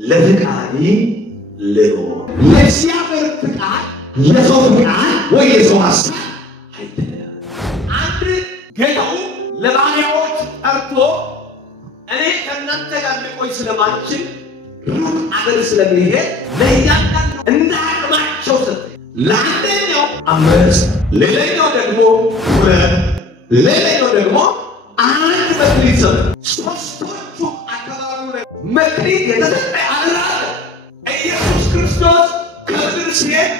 ለፍቃዴ ልኖር ለእግዚአብሔር ፍቃድ የሰው ፍቃድ ወይ የሰው ሐሳብ አይደለም አንድ ጌታው ለባሪያዎች ጠርቶ እኔ ከእናንተ ጋር ልቆይ ስለማልችል ሩቅ አገር ስለሚሄድ ለእያንዳንዱ እንደ አቅማቸው ሰጠ ለአንደኛው 5 ለሌላኛው ደግሞ 2 ለሌላኛው ደግሞ 1 መክሊት ሰጠ ሶስቶቹ አካባቢው ላይ መክሊት የተሰጠ አለ ኢየሱስ ክርስቶስ ከምድር ሲሄድ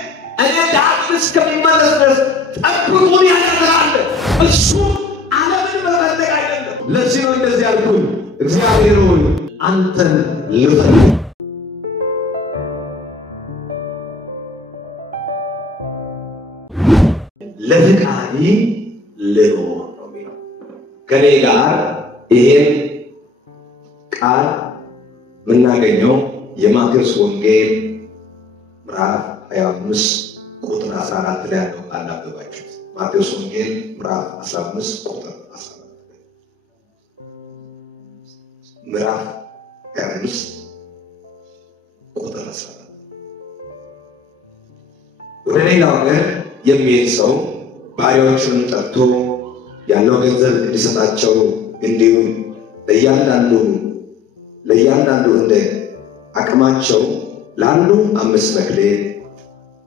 እኔ ዳግም እስከሚመለስ ድረስ ጠብቁኝ ያደርጋል እሱ ዓለምን መፈለግ አይደለም ለዚህ ነው እንደዚህ ያልኩኝ እግዚአብሔር ሆይ አንተን ልፈልግ ለፍቃዴ ልኖር ነው ከኔ ጋር ይሄን ቃል ምናገኘው የማቴዎስ ወንጌል ምዕራፍ 25 ቁጥር 14 ላይ ያለው ቃል አነበባችሁ ማቴዎስ ወንጌል ምዕራፍ 15 ቁጥር 14 ምዕራፍ 25 ቁጥር 14 ወደ ሌላው ሀገር የሚሄድ ሰው ባሪያዎቹን ጠርቶ ያለው ገንዘብ እንዲሰጣቸው እንዲሁም ለእያንዳንዱ እንደ አቅማቸው ለአንዱ 5 መክሊት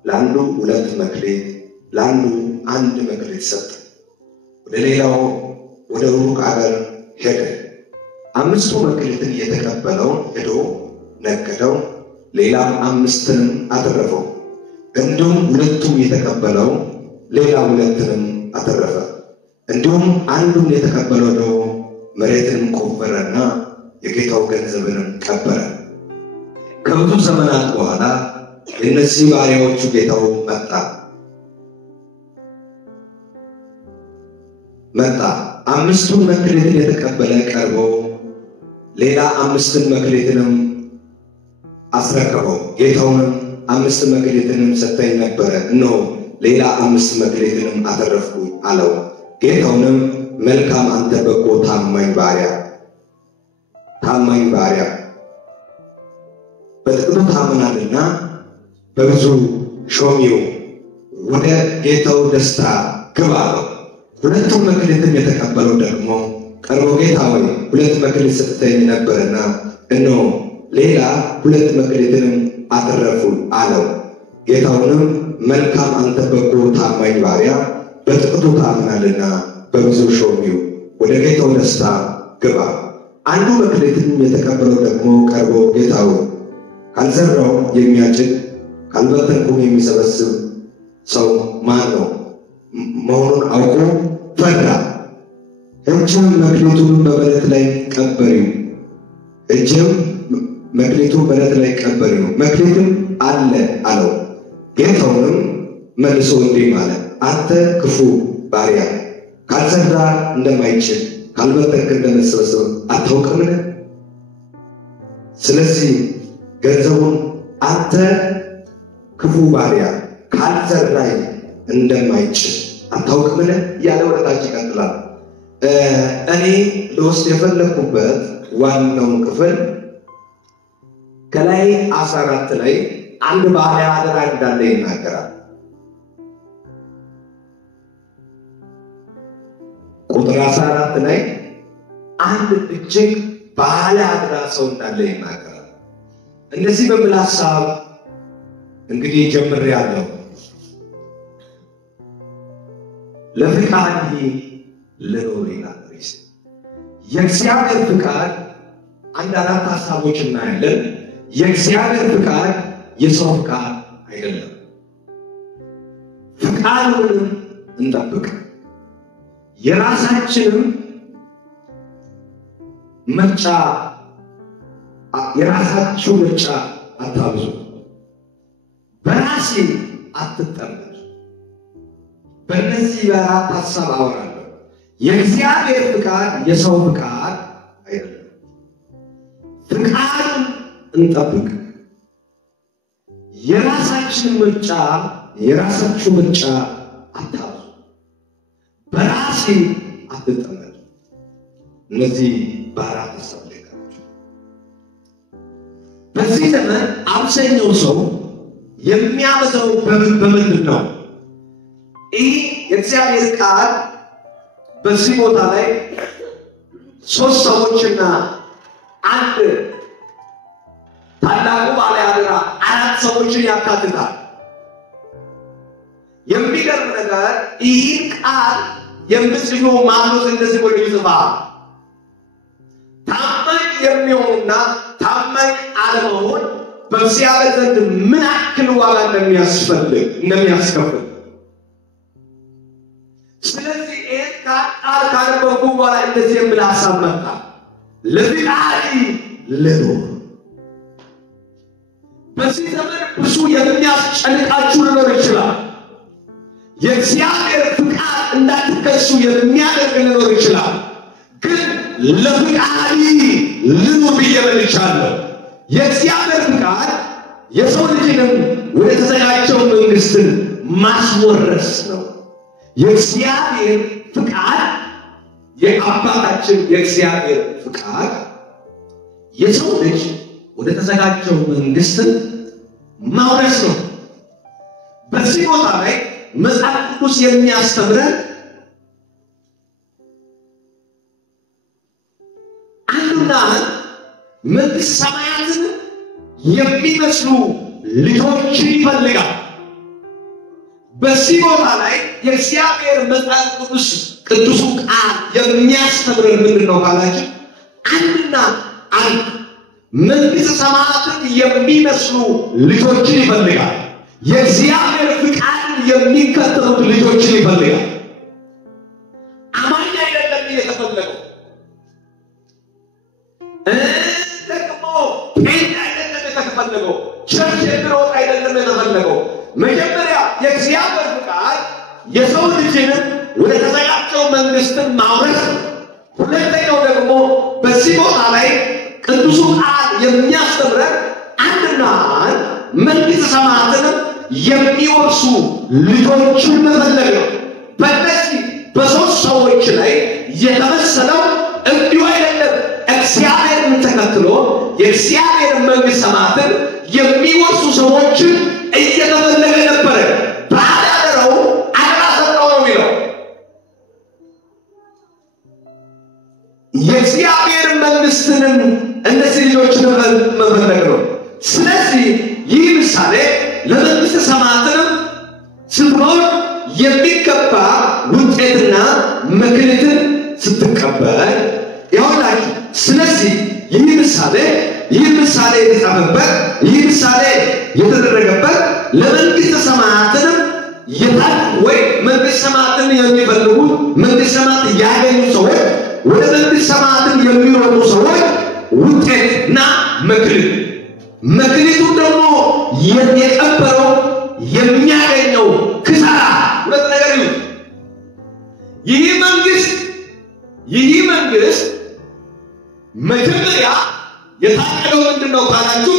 ለአንዱ 2 መክሊት ለአንዱ 1 መክሊት ሰጠ ወደ ሌላው ወደ ሩቅ አገር ሄደ 5 መክሊትን የተቀበለው ሄዶ ነገደው ሌላም 5ን አተረፈው እንዲሁም 2ቱም የተቀበለው ሌላ 2ንም አተረፈ እንዲሁም አንዱን የተቀበለው ነው መሬትን ቆፈረና የጌታው ገንዘብንም ቀበረ ከብዙ ዘመናት በኋላ እነዚህ ባሪያዎቹ ጌታው መጣ 5 መክሊትን የተቀበለ ቀርቦ ሌላ 5 መክሊትንም አስረከበው ጌታውንም 5 መክሊትንም ሰጠኝ ነበር እነሆ ሌላ 5 መክሊትንም አተረፍኩ አለው ጌታውንም መልካም አንተ በጎ ታማኝ ባሪያ በጥቂቱ ታምናልና በብዙ ሾሚው ወደ ጌታው ደስታ ግባ አለው 2 መክሊትም የተቀበለው ደግሞ ቀርቦ ጌታ ሆይ 2 መክሊት ሰጥተኝ ነበርና እነሆ ሌላ 2 መክሊትንም አተረፍኩ አለው ጌታውንም መልካም አንተ በጎ ታማኝ ባሪያ በጥቂቱ ታምናልና በብዙ ሾሚው ወደ ጌታው ደስታ ግባ 1 መክሊትም የተቀበለው ደግሞ ቀርቦ ጌታ ሆይ ካልዘራው የሚያጭድ ካልበተንኩም የሚሰበስብ ሰው ማን ነው መሆኑን አውቆ ፈራ እጅም መክሊቱን በመሬት ላይ ቀበሪው መክሊቱም አለ አለው ጌታውንም መልሶ እንዲህ ማለት አንተ ክፉ ባሪያ ካልዘራ እንደማይችል ካልበተንክ እንደምትሰበስብ አታውቅምን ስለዚህ ገንዘቡን አንተ ክፉ ባሪያ ካልዘራ እንደማይችል አታውቅምን ያለ ወደታች ይቀጥላል እኔ ለወስድ የፈለኩበት ዋናው ክፍል ከላይ 14 ላይ አንድ ባሪያ አደራ እንዳለ ይናገራል ቁጥር 14 ላይ አንድ እጅግ ባለ አደራ ሰው እንዳለ ይናገራል እንደዚህ በሚል ሐሳብ እንግዲህ ጀምሬያለሁ ለፍቃዴ ልኖር ይላል የእግዚአብሔር ፍቃድ አንድ 4 ሐሳቦች እናያለን የእግዚአብሔር ፍቃድ የሰው ፍቃድ አይደለም ፍቃዱን እንጠብቅ የራሳችንን ምርጫ የራሳችሁ ምርጫ አታብዙ በራሴ አትጠመዱ በእነዚህ 4 ሐሳብ አወራለሁ የእግዚአብሔር ፍቃድ የሰው ፍቃድ አይደለም ፍቃዱን እንጠብቅ የራሳችን ምርጫ የራሳችሁ ምርጫ አታብዙ በራሴ አትጠመዱ እነዚህ 4 ሐሳብ በዚህ ዘመን አብዛኛው ሰው የሚያበዛው በምንድን ነው? ይህ የእግዚአብሔር ቃል በዚህ ቦታ ላይ ሶስት ሰዎችና አንድ ታላቁ ባለ አደራ አራት ሰዎችን ያካትታል። የሚገርም ነገር ይህን ቃል የምጽፈው ማኖስ እንደዚህ ብሎ ይጽፋል። ታማኝ የሚሆንና ታማኝ አለመሆን በእግዚአብሔር ዘንድ ምን ያክል ዋጋ እንደሚያስከፍል ስለዚህ ይህን ቃል ካነበብኩ በኋላ እንደዚህ የሚል ሀሳብ መጣ። ለፍቃድ ልኑር። በዚህ ዘመን ብዙ የሚያስጨንቃችሁ ሊኖር ይችላል። የእግዚአብሔር ፍቃድ እንዳትከሱ የሚያደርግ ሊኖር ይችላል። ግን ለፍቃድ ልኑር ብዬ መልቻለሁ። የእግዚአብሔር ፍቃድ የሰው ልጅንም ወደ ተዘጋጀው መንግስትን ማስወረስ ነው። የእግዚአብሔር ፍቃድ የአባታችን የእግዚአብሔር ፍቃድ የሰው ልጅ ወደ ተዘጋጀው መንግስትን ማውረስ ነው። በዚህ ቦታ ላይ መጽሐፍ ቅዱስ የሚያስተምረን አንዱና መንግስተ ሰማያትን የሚመስሉ ልጆችን ይፈልጋል። በዚህ ቦታ ላይ የእግዚአብሔር መጽሐፍ ቅዱሱ ቃል የሚያስተምረን ምንድን ነው ካላችሁ አንድና አንድ መንግስተ ሰማያትን የሚመስሉ ልጆችን ይፈልጋል። የእግዚአብሔር ፍቃድን የሚከተሉት ልጆችን ይፈልጋል። አማኝ አይደለም የተፈለገው፣ ደግሞ ጴንጤ አይደለም የተፈለገው፣ ቸርች የሚሮጥ አይደለም የተፈለገው። መጀመሪያ የእግዚአብሔር ፍቃድ የሰው ልጅንም ወደ ተዘጋጀው መንግስትን ማውረስ። ሁለተኛው ደግሞ በዚህ ቦታ ላይ ቅዱሱ ቃል የሚያስተምረን አንድና አንድ መንግስተ ሰማያትንም የሚወርሱ ልጆችን መፈለግ ነው። በእነዚህ በሶስት ሰዎች ላይ የተመሰለው እንዲሁ አይደለም። እግዚአብሔርን ተከትሎ የእግዚአብሔር መንግስተ ሰማያትን የሚወርሱ ሰዎችን እየተፈለገ ነበረ። ባለአደራው አደራ ሰጠው ነው የሚለው። የእግዚአብሔር መንግስትንም እነዚህ ልጆችን መፈለግ ነው። ስለዚህ ይህ ምሳሌ ለመንግስተ ሰማያትንም ስትኖር የሚገባ ውጤትና መክሊትን ስትቀበል ይሆናል። ስለዚህ ይህ ምሳሌ የተጻፈበት ይህ ምሳሌ የተደረገበት ለመንግስተ ሰማያትንም የታች ወይ መንግስተ ሰማያትን የሚፈልጉ መንግስተ ሰማያት ያገኙ ሰዎች ወደ መንግስተ ሰማያትን የሚሮጡ ሰዎች ውጤትና መክሊቱ ደግሞ የቀበረው የሚያገኘው ክሳራ ሁለት ነገር ነው። ይህ መንግስት መጀመሪያ የታቀደው ምንድነው ካላችሁ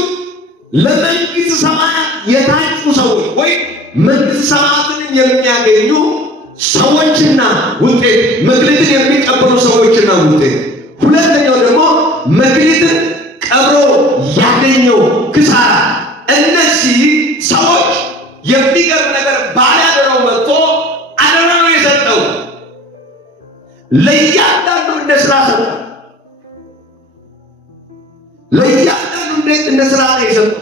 ለመንግስተ ሰማያት የታጩ ሰዎች ወይ መንግስተ ሰማያትን የሚያገኙ ሰዎችና ውጤት መክሊትን የሚቀበሉ ሰዎችና ውጤት። ሁለተኛው ደግሞ መክሊትን ቀብሮ ያገኘው ክሳራ። እነዚህ ሰዎች የሚገርም ነገር ባለአደራው መጥቶ አደራው የሰጠው ለእያንዳንዱ እንደ ስራ ሰጠው። ለእያንዳንዱ እንደ ስራ ነው የሰጠው።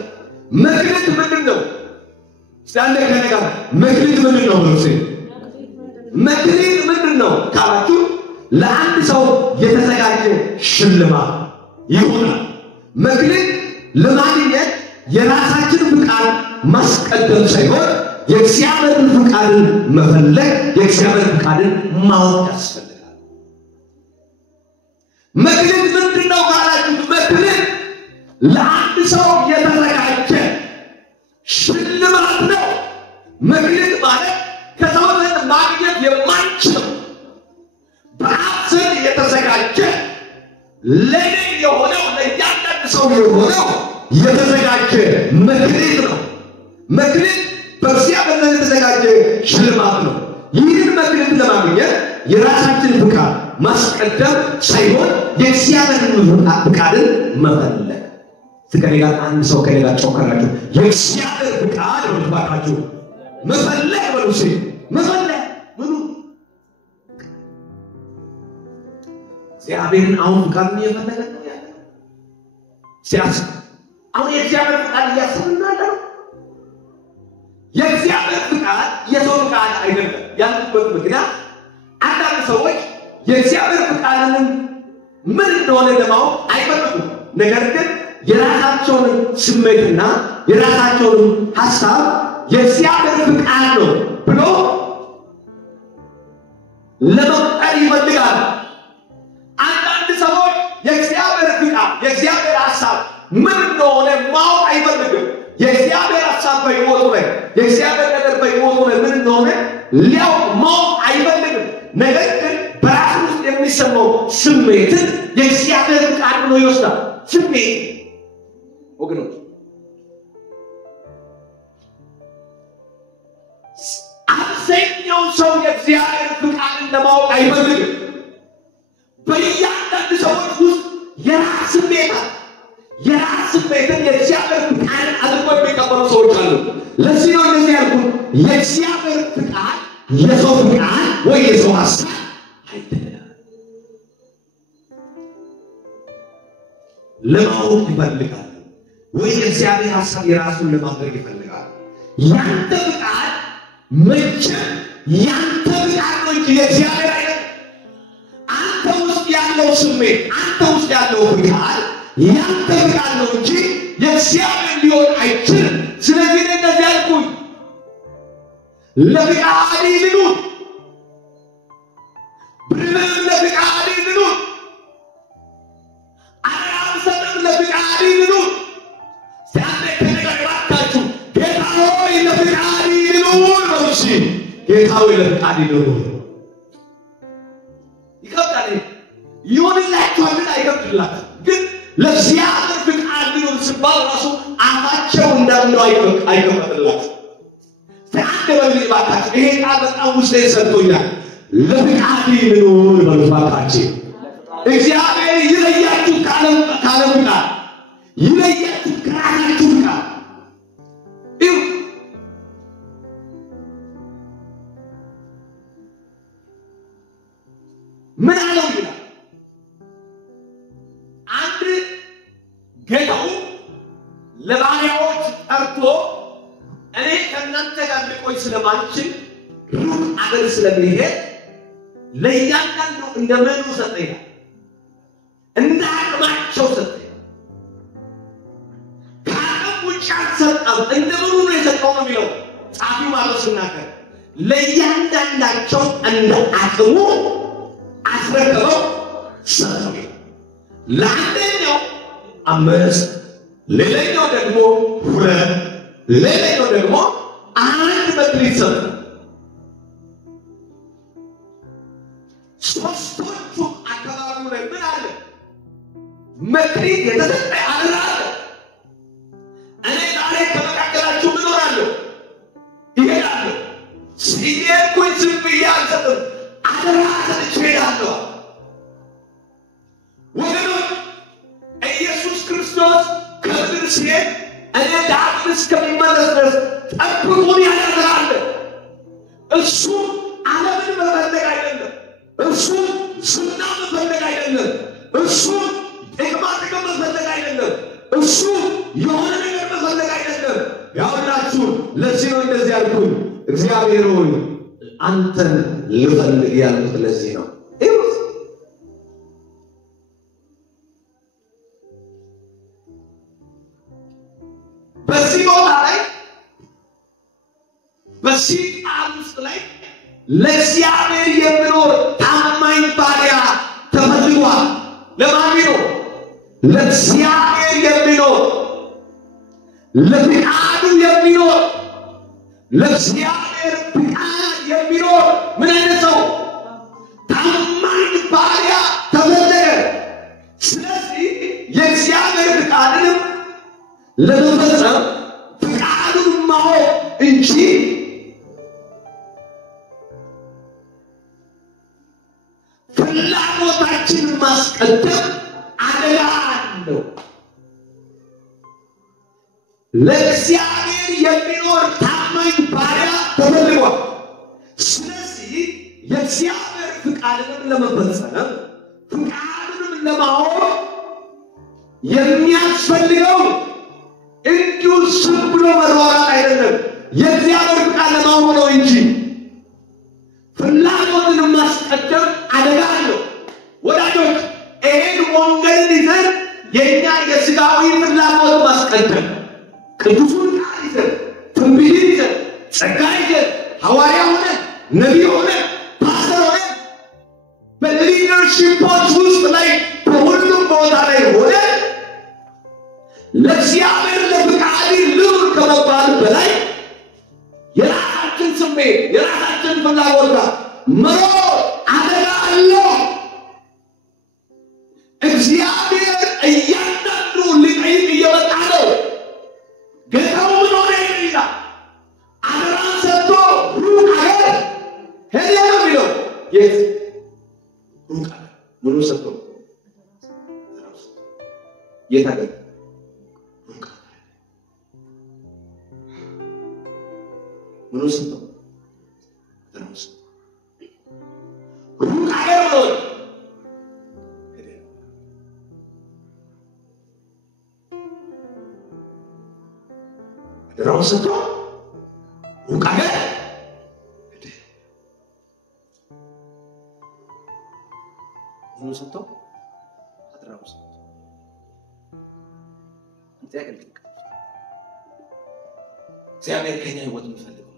መክሊት ምንድን ነው? ስታንደ ከነጋ መክሊት ምንድን ነው? መክሊት ምንድን ነው ካላችሁ ለአንድ ሰው የተዘጋጀ ሽልማት ይሆናል። መክሊት ለማግኘት የራሳችን ፍቃድ ማስቀደም ሳይሆን የእግዚአብሔርን ፍቃድን መፈለግ፣ የእግዚአብሔር ፍቃድን ማወቅ ያስፈልጋል። መክሊት ምንድን ነው ካላችሁ መክሊት ለአንድ ሰው የተዘጋጀ ሽልማት ነው። መክሊት ማለት ከሰው ዘንድ ማግኘት የማንችለው በአብ ዘንድ የተዘጋጀ ለኔ የሆነው ለእያንዳንዱ ሰው የሆነው የተዘጋጀ መክሊት ነው። መክሊት በእግዚአብሔር ዘንድ የተዘጋጀ ሽልማት ነው። ይህን መክሊት ለማግኘት የራሳችን ፍቃድ ማስቀደም ሳይሆን የእግዚአብሔርን ፍቃድን መፈለግ። تكلم عن سو كلمة شكرا يكسير بكار والبركة مفلح بلوسي مفلح منو سيابين أون كارني مفلح سياس أون يكسير بكار يسمعنا يكسير بكار يسوع بكار أيضا yang berbeda ada sesuatu yang siapa berkaitan mendoakan demau ayat negarakan የራሳቸውን ስሜትና የራሳቸውን ሐሳብ የሲያበር ፍቃድ ነው ብሎ ለመቀር ይፈልጋል አንዳንድ ሰዎች የሲያበር ፍቃድ የሲያበር ሐሳብ ምን እንደሆነ ማወቅ አይፈልግም የሲያበር ሐሳብ በሕይወቱ ላይ የሲያበር ነገር በሕይወቱ ላይ ምን እንደሆነ ሊያውቅ ማወቅ አይፈልግም ነገር ግን በራሱ ውስጥ የሚሰማው ስሜትን የሲያበር ፍቃድ ብሎ ይወስዳል ስሜት ወገኖች አብዛኛው ሰው የእግዚአብሔር ፍቃድን ለማወቅ አይፈልግም በእያንዳንዱ ሰዎች ውስጥ የራስ ስሜትን የእግዚአብሔር ፍቃድ አድርጎ የሚቀበሉ ሰዎች አሉ ለዚህ ነው እንደዚህ ያልኩት የእግዚአብሔር ፍቃድ የሰው ፍቃድ ወይ የሰው ሐሳብ አይደለም ለማወቅ ይፈልጋል ወይ የእግዚአብሔር ሐሳብ የራሱን ለማድረግ ይፈልጋል ያንተ ፍቃድ መቼም ያንተ ፍቃድ ነው እንጂ የእግዚአብሔር አይደለም አንተ ውስጥ ያለው ስሜት አንተ ውስጥ ያለው ፍቃድ ያንተ ፍቃድ ነው እንጂ የእግዚአብሔር ሊሆን አይችልም ስለዚህ እንደዚህ ያልኩኝ ለፍቃድ ይሉት ብለን ለፍቃድ ይሉት አራምሰም ለፍቃድ ይሉት ጌታው ለፍቃድ ይደሩ ይከብዳል ይሆንላችኋል አይከብድላችሁ ግን ለእግዚአብሔር ፍቃድ ቢሆን ሲባል ራሱ አፋቸው እንደምነው አይከብድላችሁ ታንተ በልባታችሁ ይሄ ቃል በጣም ውስጤ ሰጥቶኛል ለፍቃድ ይኑር በልባታችሁ እግዚአብሔር ይለያችሁ ካለ ፍቃድ ይለያችሁ ከራሳችሁ ፍቃድ ምን አለው ይላል አንድ ጌታው ለባሪያዎች ጠርቶ እኔ ከእናንተ ጋር ልቆይ ስለማልችል ሩቅ አገር ስለሚሄድ ለእያንዳንዱ እንደምኑ ሰጠኝ እንደ አቅማቸው ሰጠኝ ከአቅም ውጭ አልሰጠም እንደምኑ ነው የሰጠው ነው የሚለው ጻፊው ማለት ሲናገር ለእያንዳንዳቸው እንደ አቅሙ አስረከበው ሰጠው ለአንደኛው 5 ሌላኛው ደግሞ 2 ሌላኛው ደግሞ 1 መክሊት ሰጠው ሶስቶቹ አካባቢው ላይ ምን አለ መክሊት የተሰጠ አለ እኔ ዛሬ ከመካከላችሁ ምን ሆናለሁ ይሄዳለሁ ሲየኩኝ ዝም ብዬ አልሰጥም አደራ ሰጥቼሃለሁ ወገኖች ኢየሱስ ክርስቶስ ከምድር ሲሄድ እኔ ዳግም እስከሚመለስ ድረስ ጠብቁን ያደርጋል እሱ ዓለምን መፈለግ አይደለም እሱ ዝና መፈለግ አይደለም እሱ ጥቅማ ጥቅም መፈለግ አይደለም እሱ የሆነ ነገር መፈለግ አይደለም ያውላችሁ ለዚህ ነው እንደዚህ ያልኩኝ እግዚአብሔር ሆይ አንተን ልፈልግ ያልኩት ለዚህ ነው በዚህ ቦታ ላይ በዚህ ቃል ውስጥ ላይ ለእግዚአብሔር የሚኖር ታማኝ ባሪያ ተፈልጓል ለማን ነው ለእግዚአብሔር የሚኖር ለፍቃዱ የሚኖር ለእግዚአብሔር ፍቃድ የሚኖር ምን አይነት ሰው ታማኝ ባሪያ ተፈለገ ስለዚህ የእግዚአብሔር ፍቃድንም ለመፈጸም ፍቃዱን ማወቅ እንጂ ፍላጎታችንን ማስቀደም አደጋ አለው ለእግዚአብሔር የሚኖር ታማኝ ባሪያ ተፈልጓል። ስለዚህ የእግዚአብሔር ፍቃድንም ለመፈጸም ፍቃድንም ለማወቅ የሚያስፈልገው እንዲሁ ዝም ብሎ መሯሯጥ አይደለም፣ የእግዚአብሔር ፍቃድ ለማወቅ ነው እንጂ ፍላጎትን ማስቀደም አደጋ አለው። ወዳጆች ይሄን ወንጌልን ይዘን የኛ የሥጋዊ ፍላጎት ማስቀደም ቅዱሱን ቃል ይዘን ትንቢትን ይዘን ጸጋ ይዘን ሐዋርያ ሆነን ነቢይ ሆነን ፓስተር ሆነን በሊደርሺፖች ውስጥ ላይ በሁሉም ቦታ ላይ ሆነን ለእግዚአብሔር ለፍቃድ ልኑር ከመባል በላይ የራሳችን ስሜት የራሳችን ፍላጎት መኖር አደጋ አለው። እግዚአብሔር እያንዳንዱ ሊጠይቅ እየመጣ ነው። ጌታው ምን ሆነ ይላል። አደራ ሰጥቶ ሩቅ አገር ሄደ ነው የሚለው። የት ሩቅ አገር ምኑ ሰጥቶ የት አገር ሩቅ አገር ምኑ ሰጥቶ ሩቅ አገር ነው ራውሰቶ ሩቅ አገር ምኑ ሰጥቶ አድራውሰቶ እግዚአብሔር ከኛ ህይወት የሚፈልገው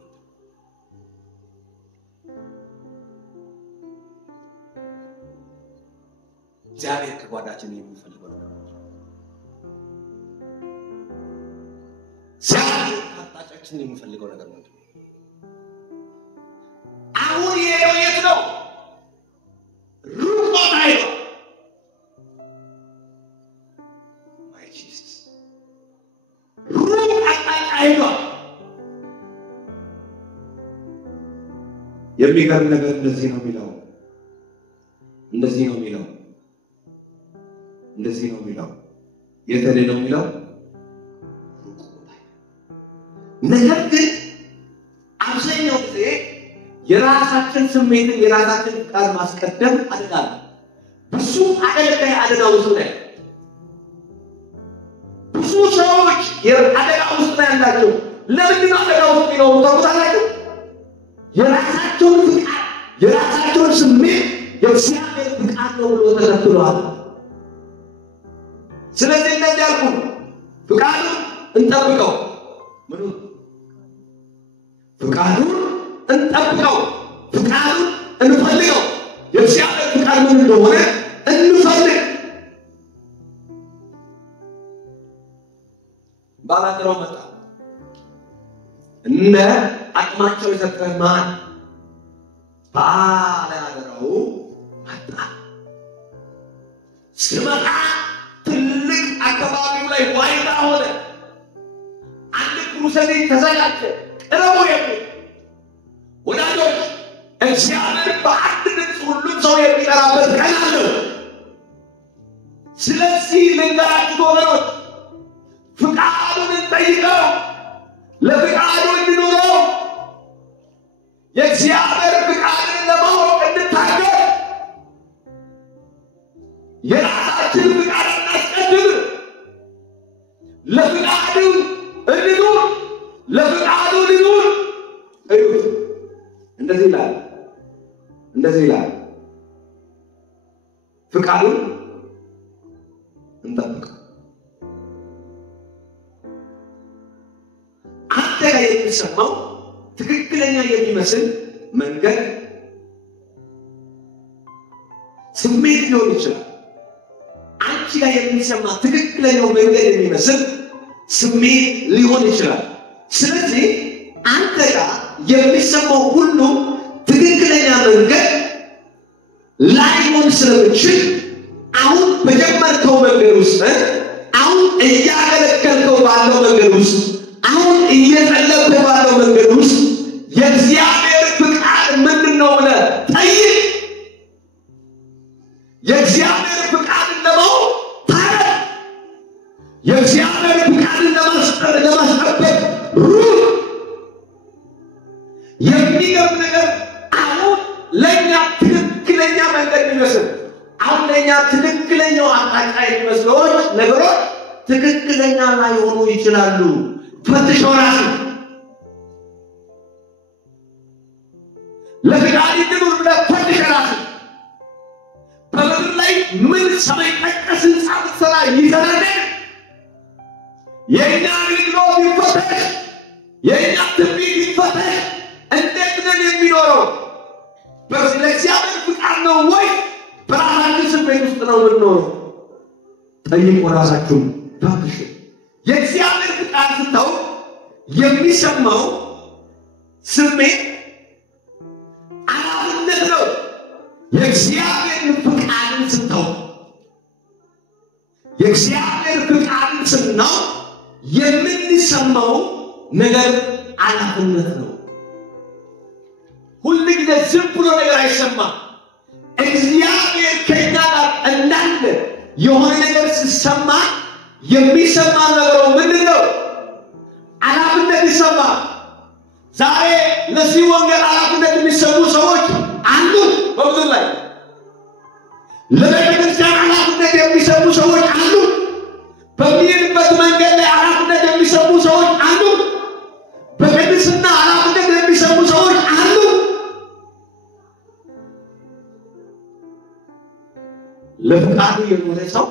እግዚአብሔር ከጓዳችን የሚፈልገው ነገር እግዚአብሔር ከአቅጣጫችን የሚፈልገው ነገር ነው። አሁን የሄደው የት ነው? ሩቅ ቦታ ሄደው ማይ ጂሰስ ሩቅ አቅጣጫ ሄደው። የሚገርም ነገር እንደዚህ ነው የሚለው የተለ ነው የሚለው ነገር ግን አብዛኛው ጊዜ የራሳችን ስሜትን የራሳችን ቃል ማስቀደም አደጋ ነው። ብዙ አደጋ ውስጥ ነው። ብዙ ሰዎች የአደጋ ውስጥ ያላቸው ለምን ነው አደጋ ውስጥ ነው ታውቃላችሁ? የራሳቸውን ፍቃድ የራሳቸውን ስሜት የእግዚአብሔር ፍቃድ ነው ብሎ ተከትለዋል። ስለዚህ እንደዚህ ያልኩ ፍቃዱን እንጠብቀው። ምኑ ፍቃዱን እንጠብቀው፣ ፍቃዱን እንፈልገው። የእግዚአብሔር ፍቃድ ምን እንደሆነ እንፈልግ። ባላደራው መጣ። እነ አቅማቸው የሰጠን ማን? ባላደራው መጣ። ሲመጣ ትልቅ አካባቢው ላይ ዋይታ ሆነ። አንድ ክሩሰዴ ተዘጋጀ። ቅረቡ የሚል ወዳጆች፣ እግዚአብሔር በአንድ ድምፅ ሁሉም ሰው የሚጠራበት ቀን አለው። ስለዚህ ልንገራችሁ ወገኖች፣ ፍቃዱን እንጠይቀው፣ ለፍቃዱ እንኑረው። የእግዚአብሔር ፍቃድን ለማወቅ እንታገል። የራሳችን ፍቃድ እናስቀድም። ለፍቃዱ እንኑር፣ ለፍቃዱ እንኑር። እዩት፣ እንደዚህ ይላል ፍቃዱን እንጠብቅ። አንተ ጋር የሚሰማው ትክክለኛ የሚመስል መንገድ ስሜት ሊሆን ይችላል። አንቺ ጋር የሚሰማ ትክክለኛው መንገድ የሚመስል ስሜት ሊሆን ይችላል። ስለዚህ አንተ ጋር የሚሰማው ሁሉ ትክክለኛ መንገድ ላይሆን ስለሚችል አሁን በጀመርከው መንገድ ውስጥ አሁን እያገለገልከው ባለው መንገድ ውስጥ አሁን እየጸለይከው ባለው መንገድ ውስጥ የእግዚአብሔር ፍቃድ ምንድነው ብለህ ጠይቅ። የእግዚአብሔር ፍቃድ ለማወቅ ታዲያ የእግዚአብሔር ፍቃድ ለማስጠር ትክክለኛው አቅጣጫ የሚመስለው ነገሮች ትክክለኛ ላይሆኑ ይችላሉ። ፈትሸው ራሱ ለፍቃድ ይድሩ ለፈትሽ ራሱ በምድር ላይ ምን ሰማይ ጠቀስ ህንፃ ብትሰራ ይሰራል። የእኛ አገልግሎት ይፈተሽ፣ የእኛ ትንቢት ይፈተሽ። እንዴት ነን የሚኖረው? ለእግዚአብሔር ፍቃድ ነው ወይ በራሳችን ስሜት ውስጥ ነው የምንኖረው? ጠይቁ ራሳችሁን ፈትሹ። የእግዚአብሔር ፍቃድ ስታው የሚሰማው ስሜት አላፍነት ነው። የእግዚአብሔር ፍቃድ ስታው የእግዚአብሔር ፍቃድ ስናው የምንሰማው ነገር አላፍነት ነው። ሁሉ ጊዜ ዝም ብሎ ነገር አይሰማም። እግዚአብሔር ከኛ ጋር እንዳለ የሆነ ነገር ሲሰማ የሚሰማ ነገር ምንድነው? አላፍነት ይሰማል። ዛሬ ለዚህ ወንጌል አላፍነት የሚሰሙ ሰዎች አሉ በምድር ላይ። ለቤተክርስቲያን አላፍነት የሚሰሙ ሰዎች አሉ። በሚሄድበት መንገድ ላይ አላፍነት የሚሰሙ ሰዎች አሉ። በቅድስና አላፍነት የሚሰሙ ሰዎች አሉ። ለፍቃዱ የኖረ ሰው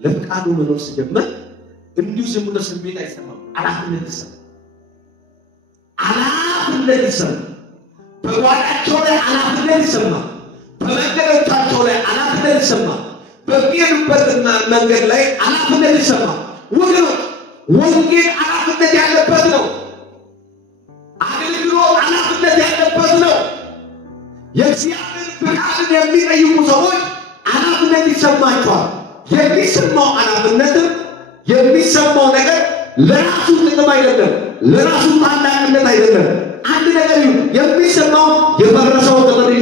ለፍቃዱ መኖር ሲጀምር እንዲሁ ዝም ብሎ ስሜት አይሰማም። አላፍነት ይሰማል። አላፍነት ይሰማል። በጓዳቸው ላይ አላፍነት ይሰማል። በመንገዶቻቸው ላይ አላፍነት ይሰማል። በሚሄዱበት መንገድ ላይ አላፍነት ይሰማል። ወገኖች ወንጌል አላፍነት ያለበት ነው። አገልግሎት አላፍነት ያለበት ነው። የእግዚአብሔር ፍቃድን የሚጠይቁ ሰዎች አላፍነት ይሰማቸዋል። የሚሰማው አላፍነት የሚሰማው ነገር ለራሱ ጥቅም አይደለም፣ ለራሱ ታላቅነት አይደለም። አንድ ነገር የሚሰማው የፈረሰው ተመሪ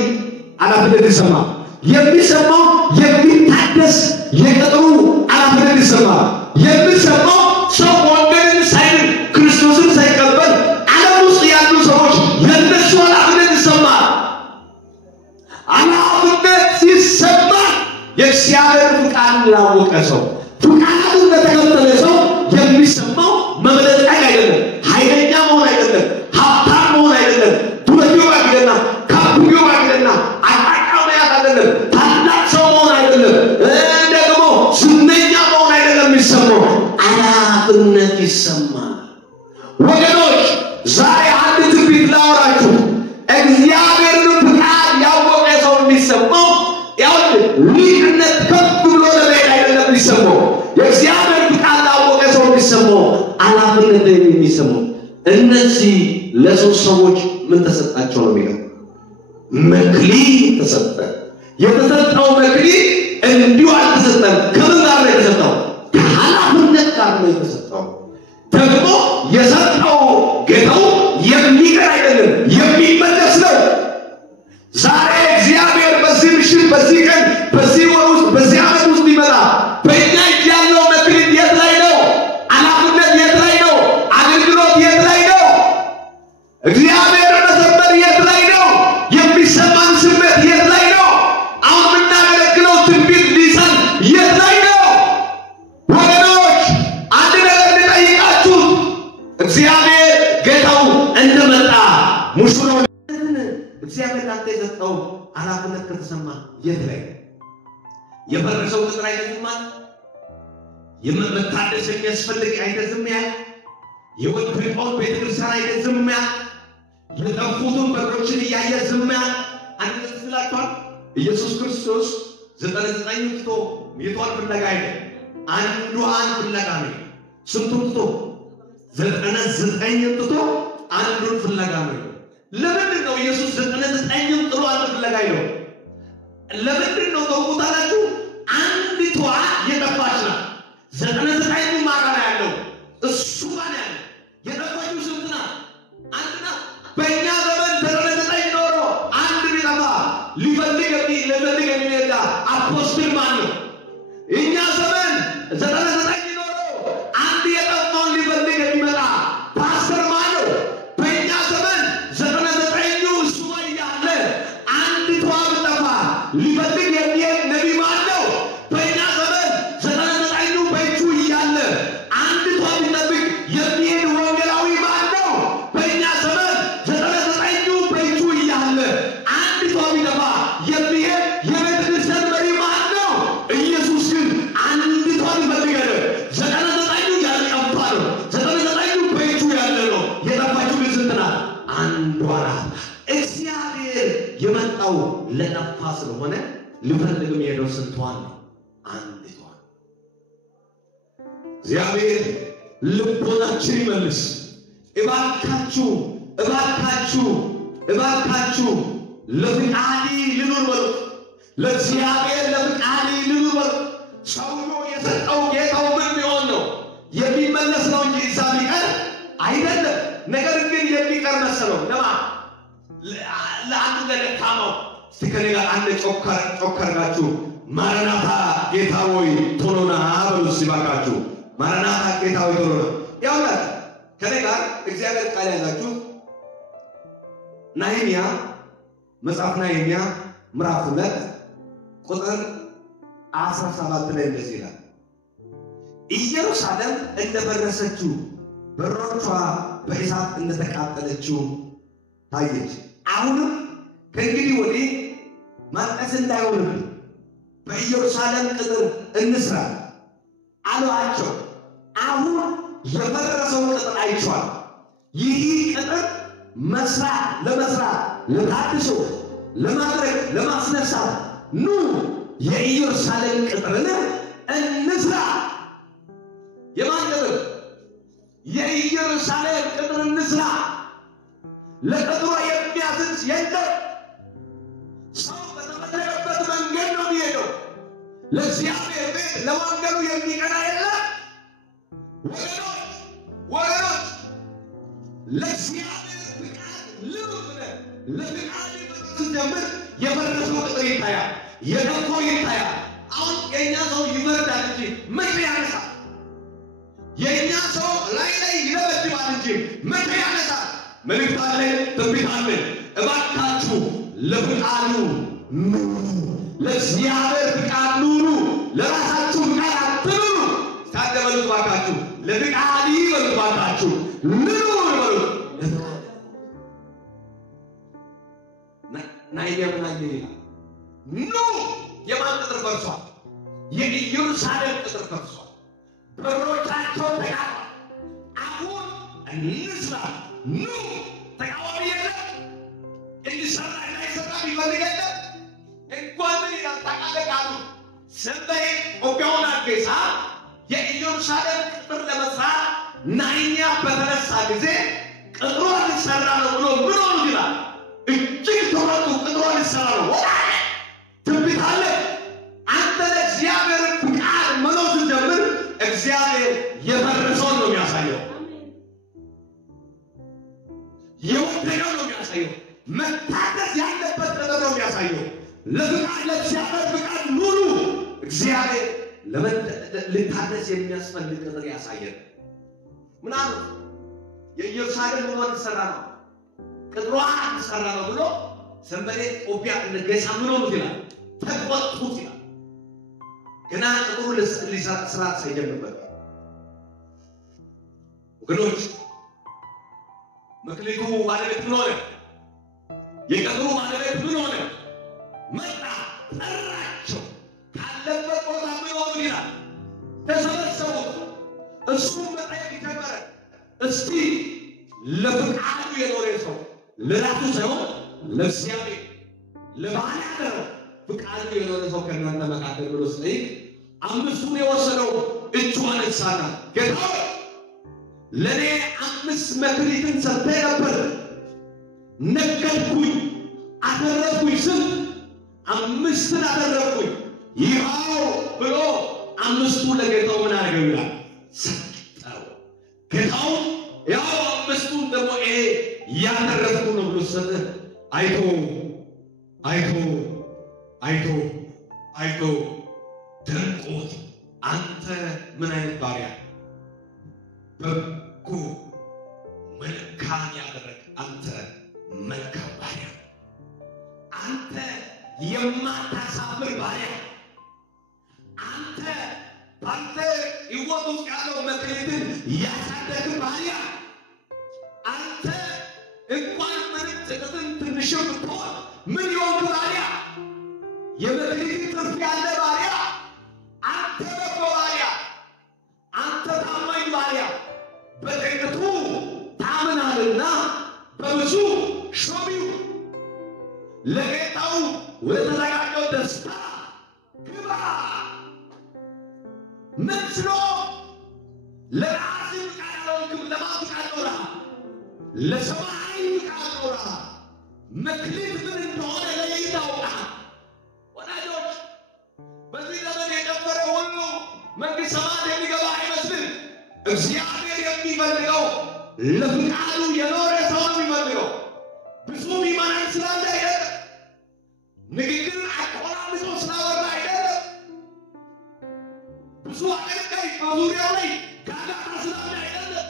አላፍነት ይሰማል። የሚሰማው የሚታደስ የቀጠሩ አላፍነት ይሰማል። የሚሰማው ሰው ወንጌልን ሳይል ክርስቶስን ሳይቀበል ዓለም ውስጥ ያሉ ሰዎች የነሱ አላፍነት ይሰማል። አላፍነት ሲሰማ የእግዚአብሔር ፍቃድ ላወቀ ሰው ፍቃዱን ለተከተለ ሰው የሚሰማው መብለጥለጥ አይደለም፣ ኃይለኛ መሆን አይደለም፣ ሀብታም መሆን አይደለም፣ ዱረጆ አይደለም፣ ካፕዮ አይደለም፣ አጣቃ መያዝ አይደለም፣ ታላቅ ሰው መሆን አይደለም፣ ደግሞ ዝነኛ መሆን አይደለም። የሚሰማው አላፍነት ይሰማል። ወገኖች ዛሬ አንድ ትንቢት ላወራችሁ። እግዚአብሔርን ፍቃድ ያወቀ ሰው የሚሰማው ሊቅነት ከፍ ብሎ ለመሄድ አይደለም የሚሰማው። የእግዚአብሔር ፍቃድ ላወቀ ሰው የሚሰማው አላፍነት የሚሰማው። እነዚህ ለሶስት ሰዎች ምን ተሰጣቸው ነው የሚለው? መክሊት ተሰጠ። የተሰጠው መክሊት እንዲሁ አልተሰጠም። ከምን ጋር ነው የተሰጠው? ከኃላፊነት ጋር ነው የተሰጠው። ደግሞ የሰጠው ጌታው የሚቀር አይደለም፣ የሚመለስ ነው። ዛሬ እግዚአብሔር በዚህ ምሽት፣ በዚህ ቀን፣ በዚህ ወር ውስጥ፣ በዚህ ዓመት ውስጥ ሊመጣ በእኛ እጅ ያለው መክሊት የት ላይ ነው? ኃላፊነት የት ላይ ነው? አገልግሎት የት ላይ ነው? እግዚአብሔር መዘመር የት ላይ ነው? የሚሰማን ስሜት የት ላይ ነው? አሁን የምናገለግለው ትንቢት ሊሰን የት ላይ ነው? ወገኖች አንድ ነገር ልጠይቃችሁ። እግዚአብሔር ጌታው እንደመጣ ሙሽራው እግዚአብሔር ላንተ የሰጠው ኃላፊነት ከተሰማ የት ላይ? የፈረሰው ቅጥር አይደዝማል? የመታደስ የሚያስፈልግ አይደዝም? የወደቀውን ቤተክርስቲያን አይደዝም? የጠፉትን በሮችን እያየ ዝም ያለ አንድ ስላቷል። ኢየሱስ ክርስቶስ 99 ትቶ የቷን ፍለጋ አይደል? አንዷን ፍለጋ ነው። ስንቱን ትቶ? 99 ትቶ አንዱን ፍለጋ ነው። ለምንድን ነው ኢየሱስ 99 ጥሎ አንድ ፍለጋ ነው? ለምንድን ነው ተውቁታላችሁ? አንዲቷ የጠፋች ናት። 99ኙ ማጋራ ያለው እሱ ጋር ያለ የጠፋችው ስንት ናት? አንድ ናት። በእኛ ዘመን 99 ኖሮ አንድ ቢጠፋ ሊፈልግ የሚሄድ አፖስትል ማን ነው? እኛ ዘመን 99 ኖሮ አንድ የጠፋውን ሊፈልግ የሚመጣ ፓስተር ማን ነው? በእኛ ዘመን 99ኙ እሱ ጋር ያለ አንዲቷ ብጠፋ ሊፈልግ የሚሄድ ነቢይ ማን ነው? በእጁ ያለ ነው። የጠፋችው ግን ስንት ናት? አንዷ ናት። እግዚአብሔር የመጣው ለጠፋ ስለሆነ ሊፈልግም የሄደው ስንቷን ነው? አንዲቷን። እግዚአብሔር ልቦናችን ይመልስ። እባካችሁ እባካችሁ እባካችሁ ለፍቃዴ ልኑር በሉ። ለእግዚአብሔር ለፍቃዴ ልኑር በሉ። ሰውየው የሰጠው ጌታው ምን ቢሆን ነው? የሚመለስ ነው እንጂ እዛ ቢቀር አይደለም። ነገር ግን የሚቀር መሰለው ለማ ለአንዱ ለደካማው ከኔ ጋር አንድ ጮከርጋችሁ ማራናታ ጌታ ሆይ ቶሎ ና በሉ። ሲባካችሁ ማራናታ ጌታ ሆይ ቶሎ ና። ያውላችሁ ከኔ ጋር እግዚአብሔር ቃል ያዛችሁ ነህምያ መጽሐፍ ነህምያ ምዕራፍ 2 ቁጥር 17 ላይ እንደዚህ ይላል። ኢየሩሳሌም እንደፈረሰችው በሮቿ በእሳት እንደተቃጠለችው ታየች። አሁንም ከእንግዲህ ወዲህ ማልቀስ እንዳይሆንብን በኢየሩሳሌም ቅጥር እንስራ አሏቸው። አሁን የፈረሰው ቅጥር አይቷል። ይህ ቅጥር ለመስራት ለታድሶ ለማድረግ ለማስነሳት ኑ የኢየሩሳሌም ቅጥርን እንስራ። የማን ቅጥር? የኢየሩሳሌም ቅጥር እንስራ። ለቅጥሯ የሚያዝዝ የለም። ሰው በተመለከበት መንገድ ነው የሚሄደው። ለእግዚአብሔር ቤት ለወንጌሉ የሚቀና የለም። ወገኖች ለእግዚአብሔር ፍቃድ ልኑር። ለፍቃድ ስትጀምር የፈረሰው ቅጥር ይታያል፣ የገባው ይታያል። አሁን የእኛ ሰው ይመርዳል እንጂ መቼ ያነሳል? የእኛ ሰው ላይ ይለበድባል እንጂ መቼ ያነሳል? መልእክት አለ፣ ትንቢት አለ። እባካችሁ ለፍቃዱ ኑሩ። ለእግዚአብሔር ፍቃድ ኑሩ። ለራሳችሁ ፍቃድ አትኑሩ። ታደበሉት ባካችሁ። ለፍቃድ በሉት ባካችሁ። ኑሩ በሉት። ነህምያ ምን አለ ይላል? ኑ የማን ቅጥር ፈርሷል? የኢየሩሳሌም ቅጥር ፈርሷል። በሮቻቸው ተቃጥሏል። አሁን እንስራ። ኑ ተቃዋሚ የለም። እንዲሰራ እንዳይሰራ ቢፈልግ የለም። እንኳን ያልተቃለቃሉ ሰንበይ ኦቢያውን አገሳ የኢየሩሳሌም ቅጥር ለመስራት ነህምያ በተነሳ ጊዜ ቅጥሩ ሊሰራ ነው ብሎ ምን ሆኑ ይላል? እጅግ ተወጡ። ቅጥሩ ሊሰራ ነው። ትንቢት አለ። አንተ ለእግዚአብሔር ፍቃድ መኖር ስትጀምር እግዚአብሔር የፈረሰውን ነው የሚያሳየው። የወደቀው ነው የሚያሳየው። መታደስ ያለበት ነገር ነው የሚያሳየው። ለእግዚአብሔር ፍቃድ ኑሩ። እግዚአብሔር ልታደስ የሚያስፈልግ ቅጥር ያሳየን። ምን አሉ? የኢየሩሳሌም ሆኖ ሊሰራ ነው፣ ቅጥሯ ሊሰራ ነው ብሎ ሰንበሌጥ ጦቢያ እንደገሳ ምን ሆኑት ይላል? ተቆጡት ይላል። ገና ቅጥሩ ስራ ሳይጀምርበት ወገኖች መክሊቱ ባለቤት ምን ሆነ? የቅጥሩ ባለቤት ምን ሆነ? መጣ፣ ጠራቸው። ካለበት ቦታ ምን ሆኑ ይላል? ተሰበሰቡ። እሱም መጠየቅ ጀመረ። እስቲ ለፍቃዱ የኖረ ሰው ለራሱ ሳይሆን ለእግዚአብሔር ለባህል ፍቃዱ የኖረ ሰው ከእናንተ መካከል ብሎ ሲጠይቅ አምስቱን የወሰደው እጁ አነሳና ጌታ ለኔ 5 መክሊትን ሰጥተህ ነበር፣ ነገድኩኝ፣ አደረግኩኝ። ስንት? 5 አደረግኩኝ። ይኸው ብሎ 5ቱ ለጌታው ምን አደረገው ይላል? ሰጠው። ጌታው ያው 5ቱን ደግሞ ይሄ ያደረግኩ ነው ብሎ ሰጠ። አይቶ ደንቆት አንተ ምን አይነት ባሪያ፣ በጎ መልካም ያደረግ አንተ መልካም ባሪያ፣ አንተ የማታሳፍር ባሪያ፣ አንተ ባንተ ሕይወት ውስጥ ያለው መክሊትን ያሳደግ ባሪያ፣ አንተ እንኳን ምንም ጥቅምን ትንሽም ብትሆን ምን ይሆን ባሪያ፣ የመክሊት ትርፍ ያለ ባሪያ፣ አንተ በጎ ባሪያ፣ አንተ ታማኝ ባሪያ፣ በጥቂቱ ለጌታው ወተዘጋጀው ደስታ ግባ መስሎ ለራስ ቃልም ለማጥቃቶራ ለሰማይ ቃልቶራ መክሊት ምን እንደሆነ ለይታውቃ ወዳጆች በዚህ ዘመን የነበረ ሁሉ መንግስተ ሰማያት የሚገባ አይመስልም እግዚአብሔር የሚፈልገው ለፍቃዱ የኖረ ሰው ነው የሚፈልገው ብዙ ቢማን ስላለ አይደለም ንግግር አቆራምጦ ስላወራ አይደለም ብዙ አገልጋይ በዙሪያው ላይ ጋጋታ ስላለ አይደለም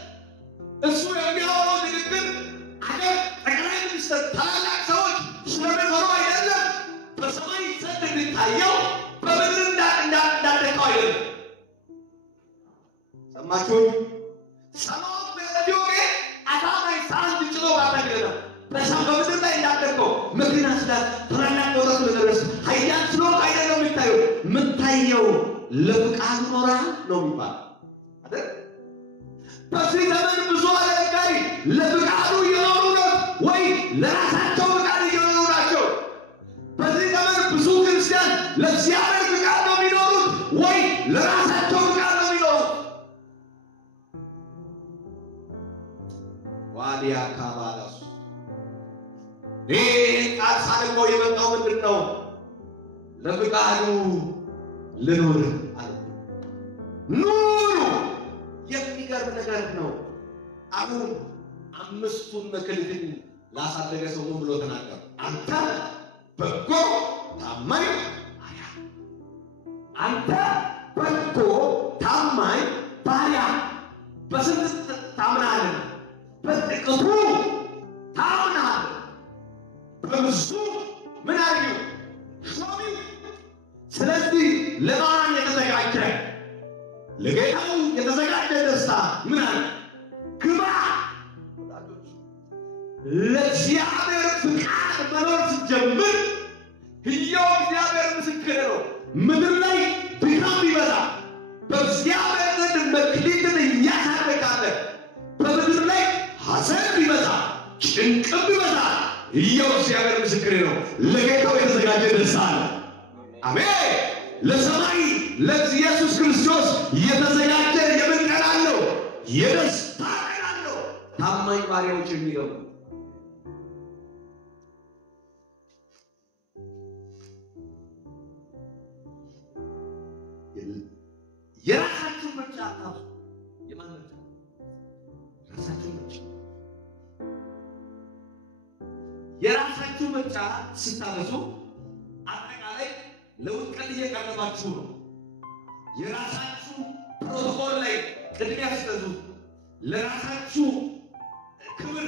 እሱ የሚያወራው ንግግር አገር ጠቅላይ ሚኒስትር ታላላቅ ሰዎች ስለሚሆኑ አይደለም በሰማይ ዘንድ የሚታየው በምድር እንዳደረገው አይደለም ሰማችሁ ሰማው በዲዮሬ አታማይ ሳንድ ጭሎ ባተገለ በሰማው ላይ እንዳደረገው መኪና ስላት ታላላቅ ቦታ ስለደረስ ኃያል ስለሆነ አይደለም የምታየው ለፍቃዱ ኖራ ነው የሚባል አይደል በዚህ ዘመን ብዙ አገልጋይ ለፍቃዱ እየኖሩ ነው ወይ ለራሳቸው ፍቃድ እየኖሩ ናቸው በዚህ ዘመን ብዙ ክርስቲያን ለእግዚአብሔር ፍቃድ ነው የሚኖሩት ወይ ለራሳቸው ፍቃድ ነው የሚኖሩት ዋዲያ ካባላስ ቃል ሳልቆ የመጣው ምንድነው ለፍቃዱ ልኑር አለ ኑሩ የሚገርም ነገር ነው አሁን አምስቱን መክሊትን ላሳደገ ሰው ምን ብሎ ተናገረ አንተ በጎ ታማኝ ባሪያ አንተ በጎ ታማኝ ባሪያ በስንት ታምናለህ በጥቂቱ ታምናለህ በብዙ ምን አድርጊው ሾሚው ስለዚህ ለማን የተዘጋጀ ለጌታው የተዘጋጀ ደስታ ምን አለ ግባ ለእግዚአብሔር ፍቃድ መኖር ስትጀምር ሕያው እግዚአብሔር ምስክር ነው ምድር ላይ ድካም ይበዛ በእግዚአብሔር ዘንድ መክሊትን እያሳደጋለ በምድር ላይ ሐዘን ይበዛ ጭንቅም ይበዛ ሕያው እግዚአብሔር ምስክር ነው ለጌታው የተዘጋጀ ደስታ አለ አሜን ለሰማይ ለኢየሱስ ክርስቶስ የተዘጋጀ የምን ቀን አለው የደስታ ቀን አለው ታማኝ ባሪያዎች የሚገቡ የራሳችሁ ምርጫ አታውቁ የማን ምርጫ ራሳችሁ ምርጫ የራሳችሁ ምርጫ ስታበዙ አጠቃላይ ለውድቀት እየቀረባችሁ ነው የራሳችሁ ፕሮቶኮል ላይ ቅድሚያ ስትዙ ለራሳችሁ ክብር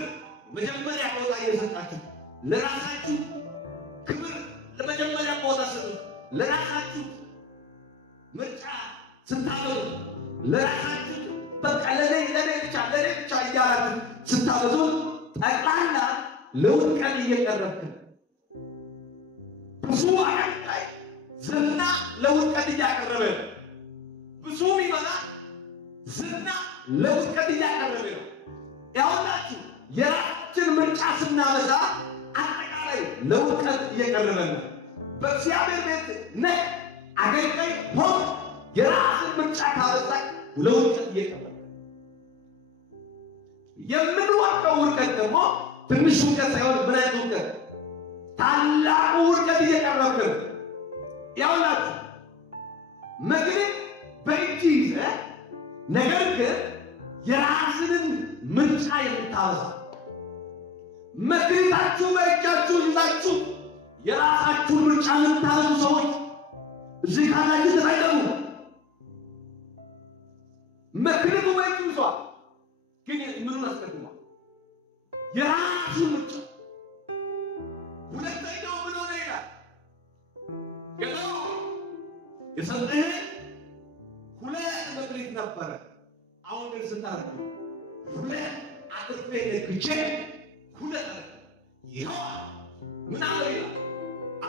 መጀመሪያ ቦታ እየሰጣችሁ ለራሳችሁ ክብር ለመጀመሪያ ቦታ ሰጡ ለራሳችሁ ምርጫ ስታበዙ ለራሳችሁ በቃ ለኔ ብቻ እያላችሁ ስታበዙ ጠቅላላ ለውድቀት እየቀረብክ ብዙ አገልጋይ ዝና ለውድቀት እያቀረበ ብዙ ይመጣ ዝና ለውድቀት እያቀረበ ነው ያውላችሁ የራሳችን ምርጫ ስናበዛ አጠቃላይ ለውድቀት እየቀረበ ነው በእግዚአብሔር ቤት ነህ አገልጋይ ሆን የራስን ምርጫ ካበዛ ለውድቀት እየቀረበ የምንወጣው ውድቀት ደግሞ ትንሽ ውድቀት ሳይሆን ምን አይነት ውድቀት ታላቁ ውድቀት እየቀረበ ነው ያውላችሁ መግለጥ በእጅ ይዘህ ነገር ግን የራስን ምርጫ የምታበዛ መግለጣችሁ በእጃችሁ ይዛችሁ የራሳችሁ ምርጫ የምታበዙ ሰዎች እዚህ ካላችሁ ተጠቀሙ መግለጡ በእጁ ይዟል ግን ምኑን አስቀድሟል የራሱን ምርጫ ሁለተኛው ምን ሆነ ይላል ገናው የሰጠህ ሁለት መክሊት ነበረ አሁን ግን ስታርቁ ሁለት አጥፌ ለክቼ ሁለት ይኸው ምን አለ ይላል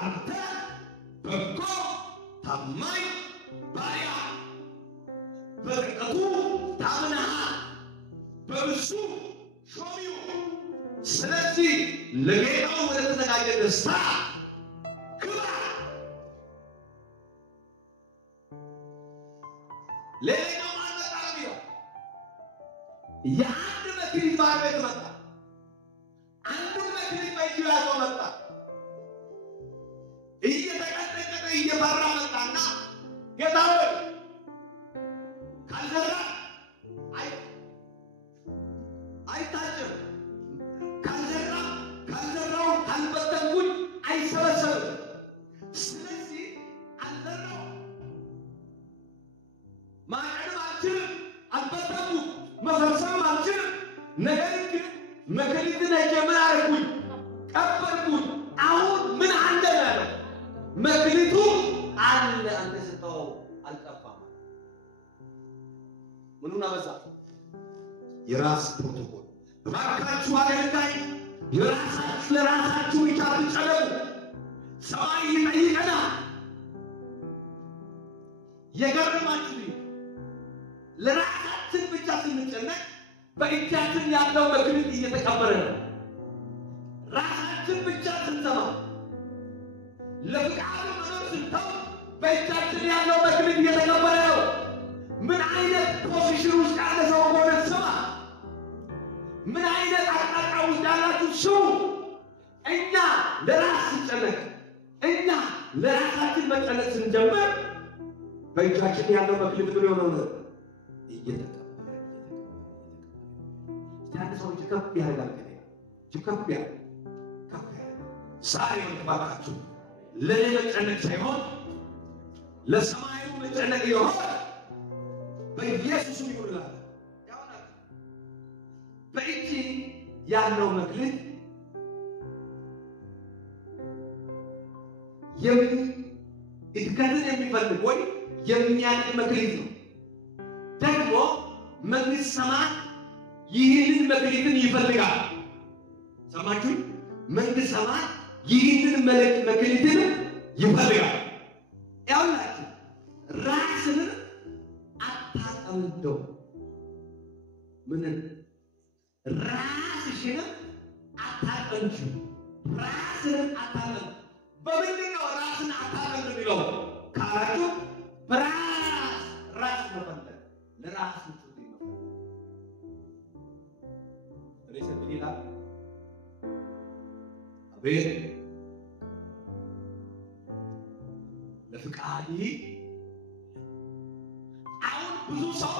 አንተ በጎ ታማኝ ባሪያ በጥቂቱ ታምነሃል በብዙ ሾሚው ስለዚህ ለጌታው ወደ ተዘጋጀ ደስታ ግባ። ሌላው ማንበጣም ይላል የአንድ መክሊት ባለቤት መጣ። አንዱ መክሊት በእጁ ያዘው መጣ። እየተቀጠቀጠ እየፈራ መጣና ጌታ ሆይ ካልዘራ አይታጭም፣ ካልዘራው ካልበተንኩኝ አይሰበሰብም። ስለዚህ አልዘራው ማጨድም አልችልም፣ አልበተንኩም፣ መሰብሰብም አልችልም። ነገር ግን መክሊትን ምን አደረኩኝ? ቀበልኩኝ። አሁን ምን አለ ያለው መክሊቱ አለ። አንተ ስተው አልጠፋም። ምኑን አበዛ? የራስ ፕሮቶኮል። እባካችሁ አገልጋይ ለራሳችሁ ብቻ ትጨነቁ። ሰማይ ይጠይቀናል። የገረማችሁ ለራሳችን ብቻ ስንጨነቅ በእጃችን ያለው መክሊት እየተቀበረ ነው። ራሳችን ብቻ ስንሰማ ለፍቃዱ መኖር ስንተው በእጃችን ያለው መክሊት እየተቀበረ ነው። ምን አይነት ፖዚሽን ውስጥ ያለ ሰው ሆነ ስማ። ምን አይነት አቅጣጫ ውስጥ ያላችሁ ስሙ። እኛ ለራስ ስንጨነቅ፣ እኛ ለራሳችን መጨነቅ ስንጀምር በእጃችን ያለው መክሊት ምን ሆነ ነው? እየተቀበረ አንድ ሰው ከፍ ያደርጋል። ከፍ ያደርጋል። ዛሬ ወንድማችሁ ለኔ መጨነቅ ሳይሆን ለሰማዩ መጨነቅ ይሆን በኢየሱስ ይሁንላል። በእጅ ያለው መክሊት እድገትን የሚፈልግ ወይ የሚያድግ መክሊት ነው። ደግሞ መንግሥተ ሰማያት ይህንን መክሊትን ይፈልጋል። ሰማችሁ? መንግሥተ ሰማያት ይህንን መክሊትን ይፈልጋል። ያውላችሁ ራስን አታጠምደው። ምን ራስሽን አታጠምጂ። ራስን አታጠምድ። በምንድን ነው ራስን አታጠምድ የሚለው ካላችሁ ራስ መፈለግ፣ ለራስ ምቾት መፈለግ። ሬሰ ምን ይላል? አቤት ለፍቃዲ። አሁን ብዙ ሰው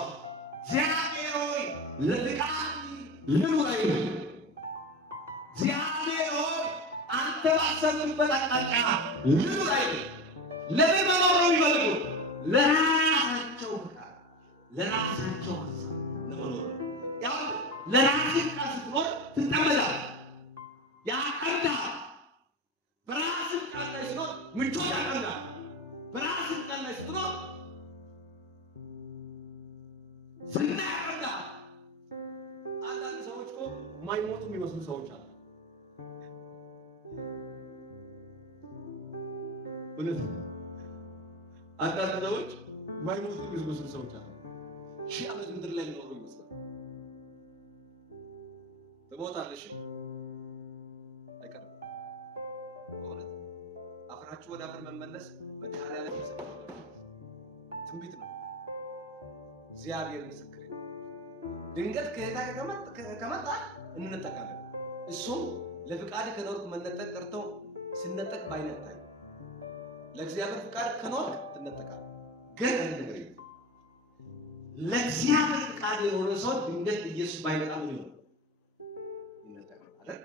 እግዚአብሔር ሆይ ለፍቃዲ ልኑር አይልም። እግዚአብሔር ሆይ አንተ ባሰብክበት አቅጣጫ ልኑር አይልም። ለምን መኖር ነው የሚፈልጉ? ለራሳቸው ፍቃድ፣ ለራሳቸው ሀሳብ ለመኖር ነው። ያው ለራስህ ቃል ስትኖር ትጠመዳለህ። ያቀርዳል። በራስህ ቃል ላይ ስትኖር ምቾት ያቀርዳል። በራስህ ቃል ላይ ስትኖር ዝና ያቀርዳል። አንዳንድ ሰዎች እኮ የማይሞቱ የሚመስሉ ሰዎች አሉ። አንዳንድ ሰዎች የማይሞቱ የሚመስሉ ሰዎች አሉ። ሺህ ዓመት ምድር ላይ ሊኖሩ ይመስላል። ትሞታለሽ አይቀርም። በእውነት አፈራችሁ ወደ አፈር መመለስ በመድኃኒዓለም ትንቢት ነው። እግዚአብሔር ምስክሬ ነው። ድንገት ከመጣ እንነጠቃለን። እሱም ለፍቃድ ከኖርክ መነጠቅ ቀርቶ ሲነጠቅ ባይነጣይ ለእግዚአብሔር ፍቃድ ከኖርክ ትነጠቃለህ። ግን ነገር ለእግዚአብሔር ፍቃድ የሆነ ሰው ድንገት ኢየሱስ ባይመጣ ምን ይሆናል? ይነጠቃል አይደል?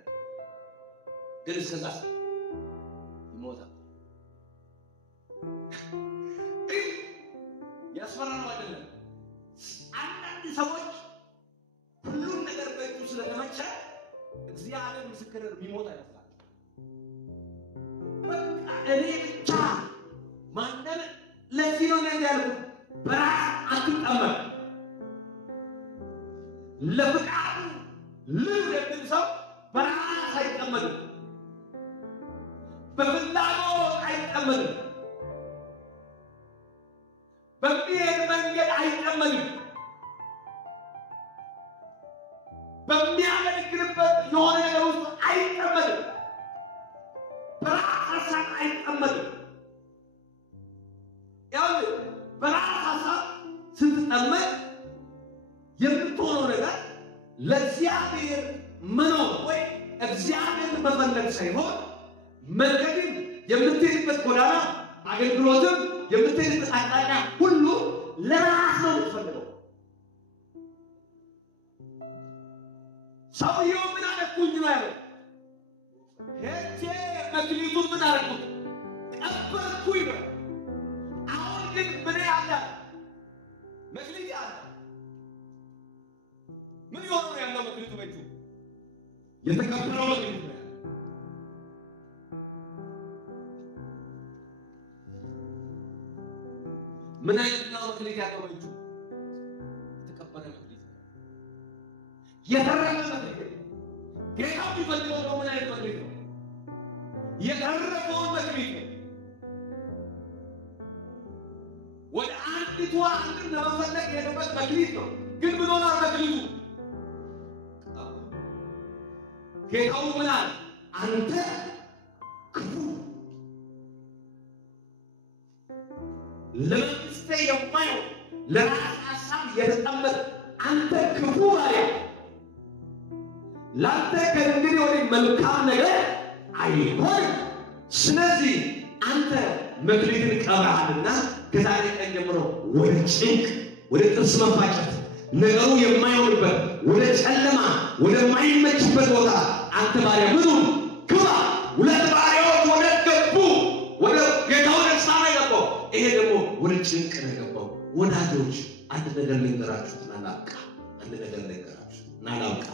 ግን እስከዛስ ይሞታል። ያስፈራራው አይደለም። አንዳንድ ሰዎች ሁሉም ነገር በእጁ ስለተመቸ እግዚአብሔር ምስክር የሚሞት አይመስላል። በቃ እኔ ብቻ ማንነን ለዚህ ነው ያልኩት። በራስ አትጠመድ። ለፍቃዱ ልብ የሚል ሰው በራስ አይጠመድም። በፍላጎት አይጠመድም። በሚሄድ መንገድ አይጠመድም። በሚያገለግልበት የሆነ ነገር ውስጥ አይጠመድም። በራስ ሀሳብ አይጠመድም። ያው በራስ ሀሳብ ስትጠመድ የምትሆነው ነገር ለእግዚአብሔር መኖር ወይ እግዚአብሔርን መፈለግ ሳይሆን መንገድን የምትሄድበት ጎዳና አገልግሎትም የምትሄድበት አቅጣጫ ሁሉ ለራስ ነው የምትፈልገው። ሰውየው ምን አደረኩኝ ነው ያለው? ሄጄ መክሊቱን ምን አደረኩት? ቀበርኩኝ ነው። አሁን ግን ምን ያለ መክሊት ያለ ምን ይሆን ነው ያለው? መክሊቱ በእጁ የተቀበለው መክሊት ነው። ምን አይነት ነው መክሊት ያለው በእጁ? የተቀበለ መክሊት ነው። የተረፈ መክሊት ጌታው ቢፈልገው ነው። ምን አይነት መክሊት ነው? የተረፈውን መክሊት ነው። ወደ አንዲቷ አንድን ለመፈለግ የሄደበት መክሊት ነው። ግን ምን ሆነ መክሊቱ? ጌታው ምን አለ? አንተ ክፉ ለመንግስቴ የማይሆን ለራስ ሀሳብ የተጠመደ አንተ ክፉ ባሪያ፣ ላንተ ከእንግዲህ ወዲህ መልካም ነገር አይሆንም። ስለዚህ አንተ መክሊትን ቀብረሃልና ከዛሬ ቀን ጀምሮ ወደ ጭንቅ፣ ወደ ጥርስ መፋጨት፣ ነገሩ የማይሆንበት ወደ ጨለማ ወደማይመችበት ቦታ አንተ ባሪያ ምኑ ግባ። ሁለት ባሪያዎች ወደ ገቡ ወደ ጌታው ደስታ ነው የገባው። ይሄ ደግሞ ወደ ጭንቅ ነው የገባው። ወዳጆች አንድ ነገር ልንገራችሁ ናላውቃ፣ አንድ ነገር ልንገራችሁ ናላውቃ።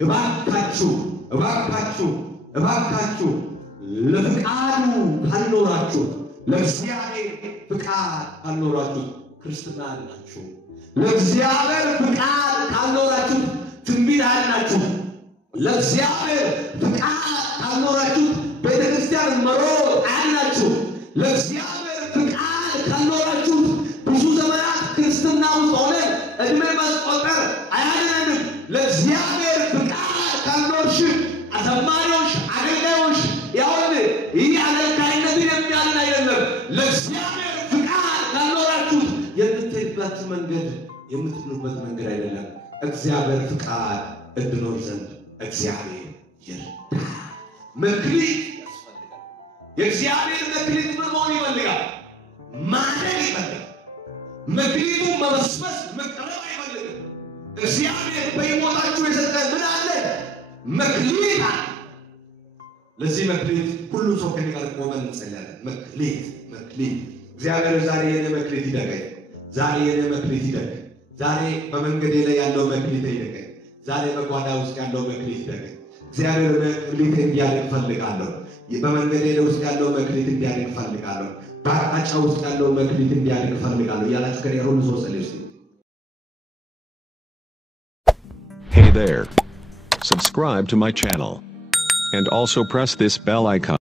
እባካችሁ እባካችሁ እባካችሁ ለፍቃዱ ካልኖራችሁ፣ ለእግዚአብሔር ፍቃድ ካልኖራችሁ ክርስትና አላችሁ። ለእግዚአብሔር ፍቃድ ካልኖራችሁ ትንቢት አላችሁ። ለእግዚአብሔር ፍቃድ ካልኖራችሁ ቤተክርስቲያን መሮጥ አላችሁ። ለእግዚአብሔር ፍቃድ ካልኖራችሁ ብዙ ዘመናት ክርስትና ውስጥ ሆነን እድሜ ማስቆጠር አያድነንም። ለእግዚአብሔር ፍቃድ ካልኖርሽ አዘማሪዎች፣ አገልጋዮች ያውን ይህ አገልጋይነትን የሚያልን አይደለም። ለእግዚአብሔር ፍቃድ ካልኖራችሁ የምትሄድበት መንገድ የምትኖርበት መንገድ አይደለም። እግዚአብሔር ፍቃድ እንድኖር ዘንድ እግዚአብሔር ይርዳ። መክሊት ያስፈልጋል። የእግዚአብሔር መክሊት ምን መሆን ይፈልጋል? ማደግ ይፈልጋል። መክሊቱ መበስበስ መቅረብ አይፈልግም። እግዚአብሔር በሕይወታችሁ የሰጠን ምን አለ? መክሊት አለ። ለዚህ መክሊት ሁሉ ሰው ከኔ ጋር ቆመን እንጸልያለን። መክሊት መክሊት እግዚአብሔር ዛሬ የኔ መክሊት ይደገኝ። ዛሬ የኔ መክሊት ይደገኝ። ዛሬ በመንገዴ ላይ ያለው መክሊት ይደገኝ። ዛሬ በጓዳ ውስጥ ያለው መክሊት ይደገኝ። እግዚአብሔር መክሊት እንዲያድግ ፈልጋለሁ። በመንገዴ ውስጥ ያለው መክሊት እንዲያድግ ፈልጋለሁ። በአቅጣጫ ውስጥ ያለው መክሊት እንዲያድግ ፈልጋለሁ። ያላችሁ ከኔ ሁሉ ሰው ጸልዩ። Hey there. Subscribe to my channel. And also press this bell icon.